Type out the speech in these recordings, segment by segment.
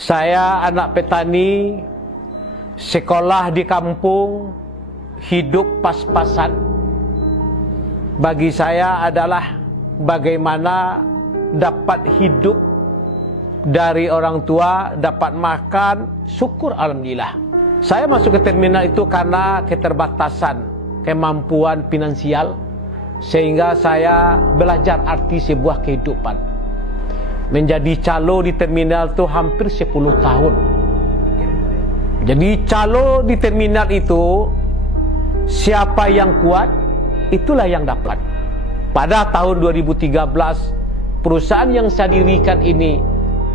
Saya anak petani, sekolah di kampung, hidup pas-pasan. Bagi saya adalah bagaimana dapat hidup dari orang tua, dapat makan, syukur alhamdulillah. Saya masuk ke terminal itu karena keterbatasan kemampuan finansial, sehingga saya belajar arti sebuah kehidupan. Menjadi calo di terminal itu hampir 10 tahun. Jadi calo di terminal itu, siapa yang kuat, itulah yang dapat. Pada tahun 2013, perusahaan yang saya dirikan ini,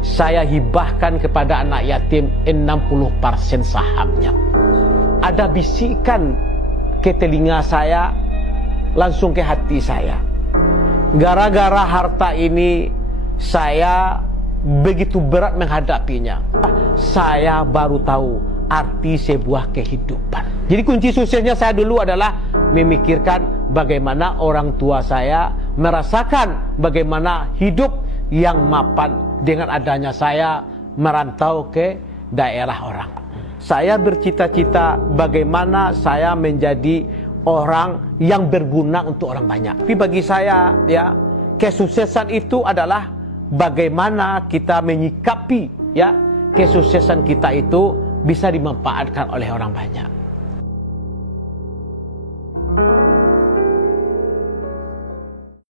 saya hibahkan kepada anak yatim 60% sahamnya. Ada bisikan ke telinga saya, langsung ke hati saya. Gara-gara harta ini, saya begitu berat menghadapinya. Saya baru tahu arti sebuah kehidupan. Jadi kunci suksesnya saya dulu adalah memikirkan bagaimana orang tua saya merasakan bagaimana hidup yang mapan dengan adanya saya merantau ke daerah orang. Saya bercita-cita bagaimana saya menjadi orang yang berguna untuk orang banyak. Tapi bagi saya, ya, kesuksesan itu adalah bagaimana kita menyikapi, ya, kesuksesan kita itu bisa dimanfaatkan oleh orang banyak.